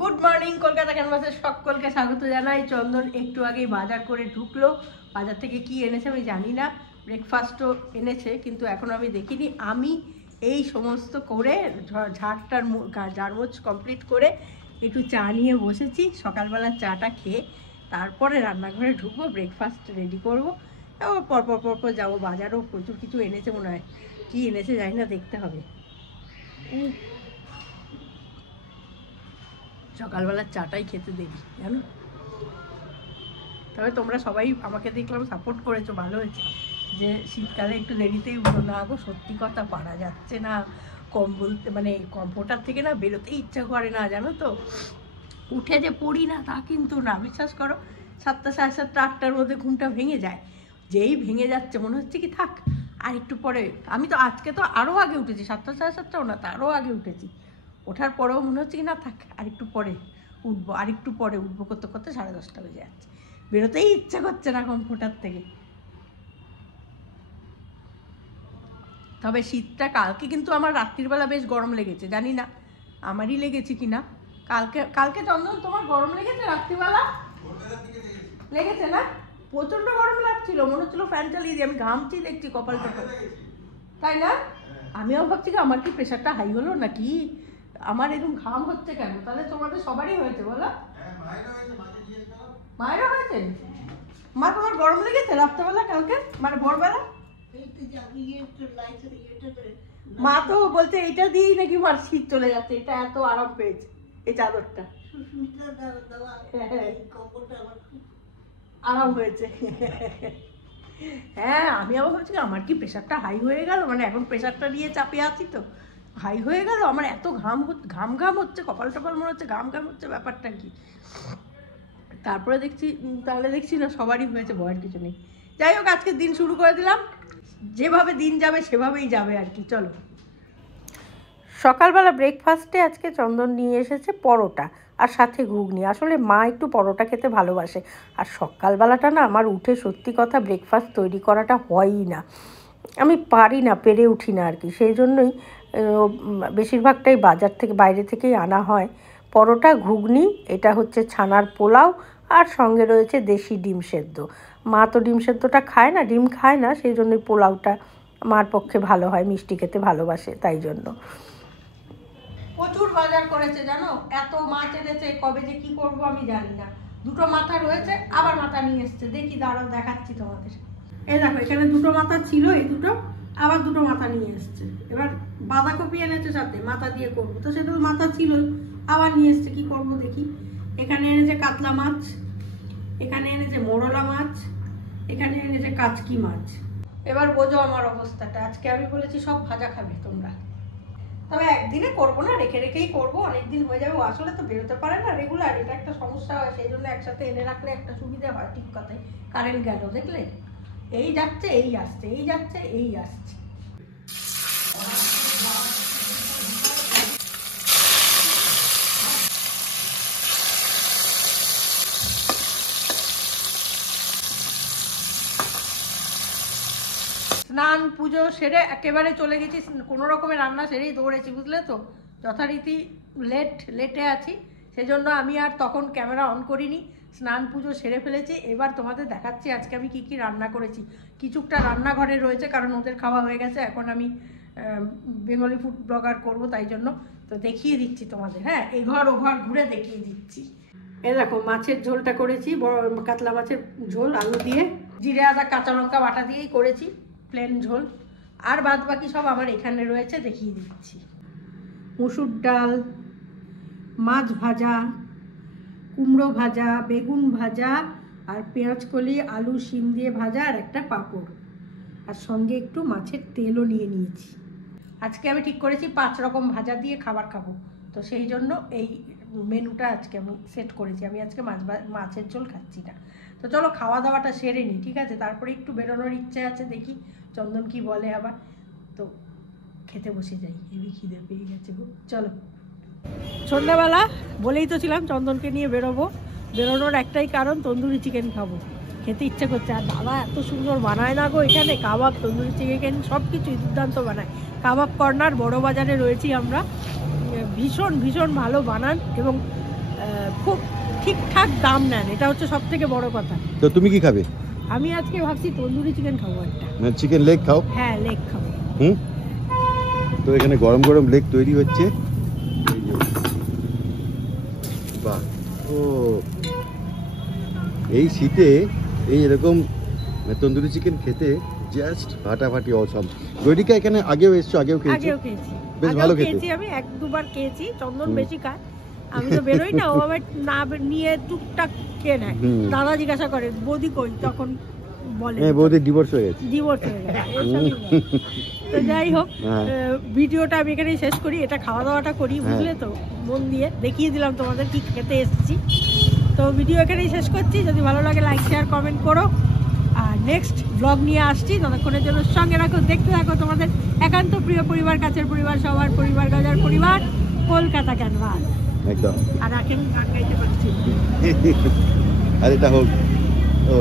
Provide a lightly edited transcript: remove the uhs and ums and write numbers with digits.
Good morning Kolkata ক্যানভাসের সকলকে স্বাগত জানাই। চন্দন একটু আগেই বাজার করে ঢুকলো। বাজার থেকে কি এনেছে আমি জানি না, ব্রেকফাস্টও এনেছে কিন্তু এখন আমি দেখিনি। আমি এই সমস্ত করে ঝাড়মোছ কমপ্লিট করে একটু চা নিয়ে বসেছি। সকালবেলার চাটা খেয়ে তারপরে রান্নাঘরে ঢুকবো, ব্রেকফাস্ট রেডি করবো। তারপর পরপর যাবো। বাজারও প্রচুর কিছু এনেছে মনে হয়, কী এনেছে জানি না, দেখতে হবে। সকালবেলার চাটাই খেতে দেরি জানো। তবে তোমরা সবাই আমাকে দেখলাম সাপোর্ট করেছো, ভালো হয়েছে। যে শীতকালে একটু দেরিতেই উঠো না গো, সত্যি কথা পারা যাচ্ছে না। মানে কম্ফোর্টার থেকে না বেরোতেই ইচ্ছা করে না জানো তো। উঠে যে পড়ি না তা কিন্তু না, বিশ্বাস করো। 7টা, 7:30, 8টার মধ্যে ঘুমটা ভেঙে যায়। যেই ভেঙে যাচ্ছে মনে হচ্ছে কি থাক আর একটু পরে। আমি তো আজকে তো আরও আগে উঠেছি, 7টা, 7:30টাও না, তারও আগে উঠেছি। ওঠার পরেও মনে হচ্ছে কি না থাক আর একটু পরে উঠবো, আর একটু পরে উঠবো করতে করতে 10:30 বেজে যাচ্ছে। বেরোতেই ইচ্ছা করছে না কম্ফোর্টার থেকে। তবে শীতটা কালকে কিন্তু আমার রাত্রিবেলা বেশ গরম লেগেছে, জানি না আমারই লেগেছে কি না। কালকে চন্দন তোমার গরম লেগেছে রাত্রিবেলা? লেগেছে না? প্রচণ্ড গরম লাগছিল, মনে হচ্ছিল ফ্যান চালিয়ে দিই। আমি ঘামছি দেখছি কপালটা, তাই না? আমিও ভাবছি কি আমার কি প্রেশারটা হাই হলো নাকি, আমার এরকম ঘাম হচ্ছে কেন? তাহলে তোমাদের সবারই হয়েছে বলো? মায়েরও হয়েছে? মা তোমার গরম লেগেছে রাত্রেবেলা কালকে, মানে ভোরবেলা? মা তো বলছে এইটা দিয়েই নাকি মার শীত চলে যাচ্ছে, এটা এত আরাম পেয়েছে এই চাদরটা, আরাম হয়েছে। হ্যাঁ আমি আবার ভাবছি আমার কি প্রেশারটা হাই হয়ে গেল, মানে এখন প্রেশারটা নিয়ে চাপে আছি তো হাই হয়ে গেল। আমার এত ঘাম হচ্ছে, কপাল টপাল মনে হচ্ছে ঘাম হচ্ছে, ব্যাপারটা কি? তারপরে দেখছি না সবারই হয়েছে, ভয়ের কিছু নেই। যাই হোক, আজকের দিন শুরু করে দিলাম, যেভাবে দিন যাবে সেভাবেই যাবে আর কি। চলো, সকালবেলা ব্রেকফাস্টে আজকে চন্দন নিয়ে এসেছে পরোটা আর সাথে ঘুগনি। আসলে মা একটু পরোটা খেতে ভালোবাসে, আর সকালবেলাটা না আমার উঠে সত্যি কথা ব্রেকফাস্ট তৈরি করাটা হয়ই না, আমি পারি না, পেরে উঠি না আর কি। সেই জন্যই বেশিরভাগটাই বাজার থেকে, বাইরে থেকেই আনা হয়। পরোটা, ঘুগনি, এটা হচ্ছে ছানার পোলাও, আর সঙ্গে রয়েছে দেশি ডিম সেদ্ধ। মা তো ডিম সেদ্ধটা খায় না, ডিম খায় না, সেই জন্যই পোলাওটা মার পক্ষে ভালো হয়, মিষ্টি খেতে ভালোবাসে তাই জন্য। প্রচুর বাজার করেছে জানো, এত মাছ এনেছে, কবে যে কি করবো আমি জানি না। 2টো মাথা রয়েছে, আবার মাথা নিয়ে এসছে, দেখি দাঁড়াও দেখাচ্ছি তোমাদের। এই দেখো এখানে 2টো মাথা ছিল, এই 2টো, আবার 2টো মাথা নিয়ে এসছে। এবার বাঁধাকপি এনেছে সাথে, মাথা দিয়ে করবো, তো সেটা মাথা ছিল আবার নিয়ে এসছে, কি করবো দেখি। এখানে এনেছে কাতলা মাছ, এখানে এনেছে মোরলা মাছ, এখানে এনেছে কাচকি মাছ। এবার বোঝো আমার অবস্থাটা। আজকে আমি বলেছি সব ভাজা খাবে তোমরা, তবে একদিনে করবো না, রেখে রেখেই করবো, অনেকদিন হয়ে যাবে। আসলে তো বেরোতে পারে না রেগুলার, এটা একটা সমস্যা হয়, সেই জন্য একসাথে এনে রাখলে একটা সুবিধা হয়। ঠিক কথাই, কারেন্ট গেল দেখলে, এই যাচ্ছে এই আসছে, এই যাচ্ছে এই আসছে। স্নান পুজো সেরে একেবারে চলে গেছি, কোনো রকমের রান্না সেরেই দৌড়েছি, বুঝলে তো। যথারীতি লেটে আছি, সেজন্য আমি আর তখন ক্যামেরা অন করিনি। স্নান পুজো সেরে ফেলেছি। এবার তোমাদের দেখাচ্ছি আজকে আমি কি রান্না করেছি। কিছুটা রান্নাঘরে রয়েছে, কারণ ওদের খাওয়া হয়ে গেছে, এখন আমি বেঙ্গলি ফুড ব্লগার করবো, তাই জন্য তো দেখিয়ে দিচ্ছি তোমাদের। হ্যাঁ, এ ঘর ও ঘর ঘুরে দেখিয়ে দিচ্ছি। এ দেখো মাছের ঝোলটা করেছি, বড় কাতলা মাছের ঝোল, আলু দিয়ে, জিরে আদা কাঁচা লঙ্কা বাটা দিয়েই করেছি, প্লেন ঝোল। আর বাদ বাকি সব আমার এখানে রয়েছে, দেখিয়ে দিচ্ছি। মুসুর ডাল, মাছ ভাজা, কুমড়ো ভাজা, বেগুন ভাজা, আর পেঁয়াজ কলি, আলু শিম দিয়ে ভাজা, আর একটা পাঁপড়, আর সঙ্গে একটু মাছের তেলও নিয়ে নিয়েছি। আজকে আমি ঠিক করেছি 5 রকম ভাজা দিয়ে খাবার খাবো, তো সেই জন্য এই মেনুটা আজকে আমি সেট করেছি। আমি আজকে মাছের ঝোল খাচ্ছি না। তো চলো খাওয়া দাওয়াটা সেরে নিই, ঠিক আছে? তারপরে একটু বেরোনোর ইচ্ছে আছে, দেখি চন্দন কি বলে আবার। তো খেতে বসে যাই, হেবি খিদে পেয়ে গেছে গো। চলো, সন্ধ্যাবেলা বলেই তো ছিলাম চন্দনকে নিয়ে বেরোবো। বেরোনোর একটাই কারণ, তন্দুরি চিকেন খাবো, খেতে ইচ্ছে করছে। আর দাদা এত সুন্দর বানায় না গো এখানে, কাবাব, তন্দুরি চিকেন সব কিছুই দুর্দান্ত বানায়। কাবাব কর্নার বড় বাজারে রয়েছি আমরা, ভীষণ ভীষণ ভালো বানান, এবং খুব ঠিকঠাক দাম নেন, এটা হচ্ছে সব থেকে বড় কথা। তো তুমি কি খাবে? আমি আজকে ভাবছি তন্দুরি চিকেন খাবো একটা। চিকেন লেগ খাও? হ্যাঁ, লেগ খাবো। তো এখানে গরম গরম লেগ তৈরি হচ্ছে। বাহ, ও এই শীতে এই এরকম তন্দুরি চিকেন খেতে জাস্ট ফাটাফাটি অসম। গরিকা এখানে আগেও এসছো? আগেও খেয়েছি, বেশ ভালো খেতে। আমি এক দুবার খেয়েছি। চন্দন বেশি খায়, আমি তো বেরোই না, ও আবার না নিয়ে টুকটাক খেয়ে নেয়। দাদা জিজ্ঞাসা করে বৌদি কই, তখন বলে বৌদি ডিভোর্স হয়ে গেছে। তো যাই হোক, ভিডিওটা আমি এখানেই শেষ করি। এটা খাওয়া দাওয়াটা করি, বুঝলে তো, মন দিয়ে দেখিয়ে দিলাম তোমাদের কি খেতে এসেছি। তো ভিডিও এখানেই শেষ করছি। যদি ভালো লাগে লাইক শেয়ার কমেন্ট করো, আর নেক্সট ব্লগ নিয়ে আসছি। ততক্ষণের জন্য সঙ্গে রাখো, দেখতে থাকো তোমাদের একান্ত প্রিয় পরিবার, কাছের পরিবার, সবার পরিবার, গাজার পরিবার, কলকাতা ক্যানভাস। একদম। আর এখন গান গাইতে পারছি। আর এটা হোক ও